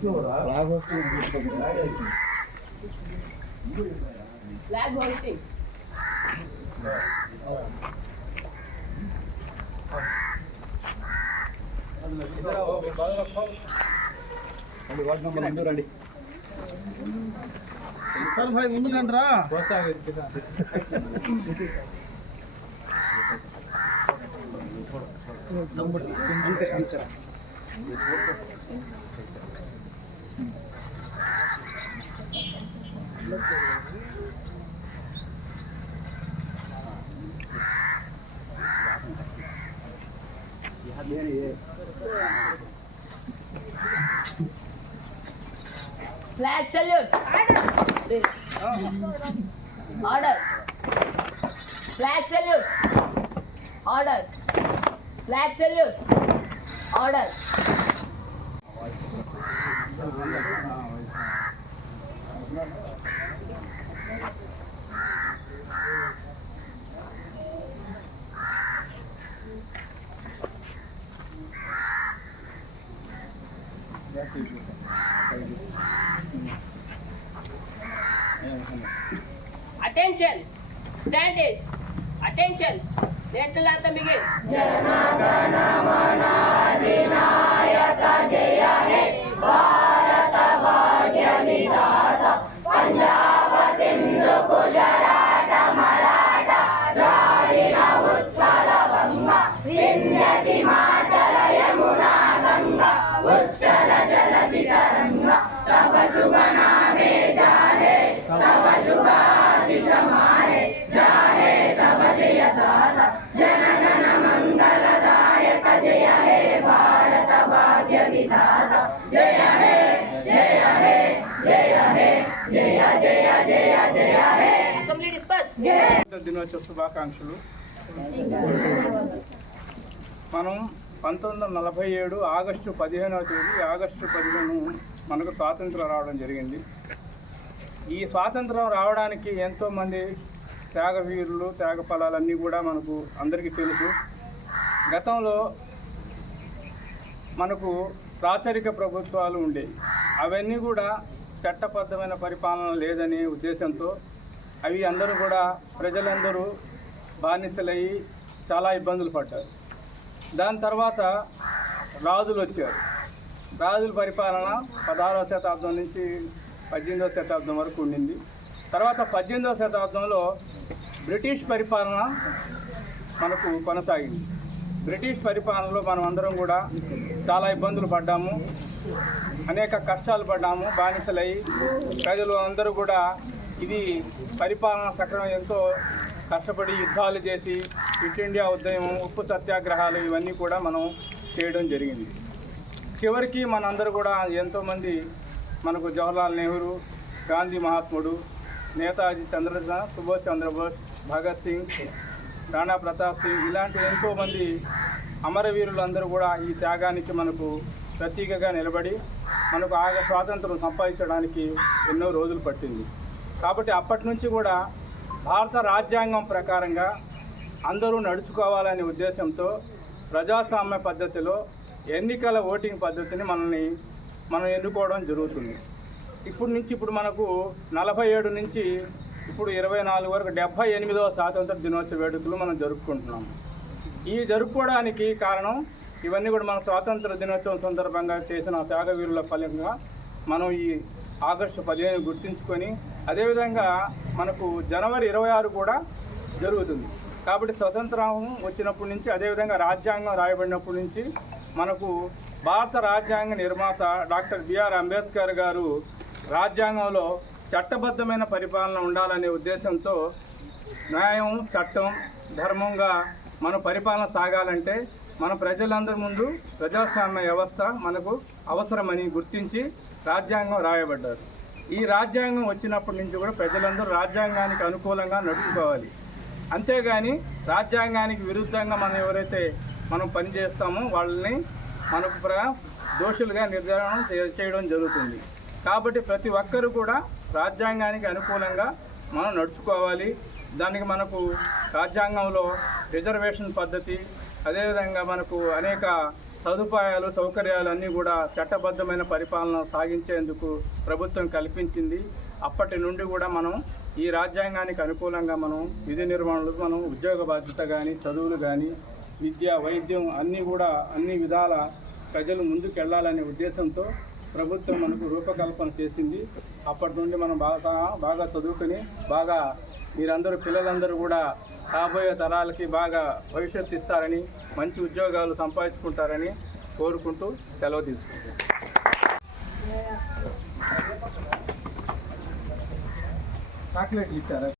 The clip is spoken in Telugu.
ముందు రండి సార్ భాయ్ ముందు రండిరా Flag salute. Order. Flag salute. Order. Flag salute. Order. Attention. Stand it. Attention. Let the anthem begin. Jana Gana Mana Adinayaka Jaya He Bharata Bhagya Vidhata Punjab Sindhu Gujarat Maratha Dravida Utpala Vanga Vindhya Himachala Yamuna Ganga Uttara Jala Sitaranga Tava Shubha Name Jahe Tava Shubha Ashisha Mahe Jahe Tava Jaya Data Jana Gana Mangala Dayaka Jaya He Bharata Bhagya Vidhata Jaya He Jaya He Jaya He Jaya Jaya Jaya Jaya He. Complete disperse. దినోత్సవ శుభాకాంక్షలు. మనం 1947 ఆగస్టు 15వ తేదీ ఆగస్టు 15 మనకు స్వాతంత్రం రావడం జరిగింది. ఈ స్వాతంత్రం రావడానికి ఎంతోమంది త్యాగవీరులు త్యాగ ఫలాలన్నీ కూడా మనకు అందరికీ తెలుసు. గతంలో మనకు రాచరిక ప్రభుత్వాలు ఉండేవి. అవన్నీ కూడా చట్టబద్ధమైన పరిపాలన లేదనే ఉద్దేశంతో అవి అందరూ కూడా ప్రజలందరూ బానిసలయ్యి చాలా ఇబ్బందులు పడ్డారు. దాని తర్వాత రాజులు వచ్చారు. రాజుల పరిపాలన 16వ శతాబ్దం నుంచి 18వ శతాబ్దం వరకు ఉండింది. తర్వాత 18వ శతాబ్దంలో బ్రిటిష్ పరిపాలన మనకు కొనసాగింది. బ్రిటిష్ పరిపాలనలో మనం అందరం కూడా చాలా ఇబ్బందులు పడ్డాము, అనేక కష్టాలు పడ్డాము. బానిసలై ప్రజలు అందరూ కూడా ఇది పరిపాలన సక్రమం ఎంతో కష్టపడి యుద్ధాలు చేసి క్విట్ ఇండియా ఉద్యమం, ఉప్పు సత్యాగ్రహాలు ఇవన్నీ కూడా మనం చేయడం జరిగింది. చివరికి మనందరూ కూడా ఎంతోమంది మనకు జవహర్లాల్ నెహ్రూ, గాంధీ మహాత్ముడు, నేతాజీ సుభాష్ చంద్రబోస్, భగత్ సింగ్, రాణా ప్రతాప్ సింగ్ ఇలాంటి ఎంతోమంది అమరవీరులందరూ కూడా ఈ త్యాగానికి మనకు ప్రతీకగా నిలబడి మనకు స్వాతంత్రం సంపాదించడానికి ఎన్నో రోజులు పట్టింది. కాబట్టి అప్పటి నుంచి కూడా భారత రాజ్యాంగం ప్రకారంగా అందరూ నడుచుకోవాలనే ఉద్దేశంతో ప్రజాస్వామ్య పద్ధతిలో ఎన్నికల ఓటింగ్ పద్ధతిని మనం ఎన్నుకోవడం జరుగుతుంది. ఇప్పుడు మనకు 47 నుంచి ఇప్పుడు 24 వరకు 78వ స్వాతంత్ర దినోత్సవ వేడుకలు మనం జరుపుకుంటున్నాము. ఈ జరుపుకోవడానికి కారణం ఇవన్నీ కూడా మన స్వాతంత్ర దినోత్సవం సందర్భంగా చేసిన త్యాగవీరుల ఫలంగా మనం ఈ ఆగస్టు 15 గుర్తుంచుకొని అదేవిధంగా మనకు జనవరి 26 కూడా జరుగుతుంది. కాబట్టి స్వతంత్రం వచ్చినప్పటి నుంచి అదేవిధంగా రాజ్యాంగం రాయబడినప్పటి నుంచి మనకు భారత రాజ్యాంగ నిర్మాత డాక్టర్ బిఆర్ అంబేద్కర్ గారు రాజ్యాంగంలో చట్టబద్ధమైన పరిపాలన ఉండాలనే ఉద్దేశంతో న్యాయం, చట్టం, ధర్మంగా మన పరిపాలన సాగాలంటే మన ప్రజలందరి ముందు ప్రజాస్వామ్య వ్యవస్థ మనకు అవసరమని గుర్తించి రాజ్యాంగం రాయబడ్డారు. ఈ రాజ్యాంగం వచ్చినప్పటి నుంచి కూడా ప్రజలందరూ రాజ్యాంగానికి అనుకూలంగా నడుచుకోవాలి. అంతేగాని రాజ్యాంగానికి విరుద్ధంగా మనం ఎవరైతే పనిచేస్తామో వాళ్ళని మనకు దోషులుగా నిర్ధారణ చేయడం జరుగుతుంది. కాబట్టి ప్రతి ఒక్కరూ కూడా రాజ్యాంగానికి అనుకూలంగా మనం నడుచుకోవాలి. దానికి మనకు రాజ్యాంగంలో రిజర్వేషన్ పద్ధతి, అదేవిధంగా మనకు అనేక సదుపాయాలు సౌకర్యాలు అన్నీ కూడా చట్టబద్ధమైన పరిపాలన సాగించేందుకు ప్రభుత్వం కల్పించింది. అప్పటి నుండి కూడా మనం ఈ రాజ్యాంగానికి అనుకూలంగా మనం విధి నిర్వహణలు, మనం ఉద్యోగ బాధ్యత కానీ, చదువులు కానీ, విద్య, వైద్యం అన్నీ కూడా అన్ని విధాల ప్రజలు ముందుకు వెళ్ళాలనే ఉద్దేశంతో ప్రభుత్వం మనకు రూపకల్పన చేసింది. అప్పటి నుండి మనం బాగా చదువుకొని మీరందరూ పిల్లలందరూ కూడా రాబోయే తరాలకి బాగా భవిష్యత్తు ఇస్తారని, మంచి ఉద్యోగాలు సంపాదించుకుంటారని కోరుకుంటూ సెలవు తీసుకుంటాం. చాక్లెట్లు ఇచ్చారా?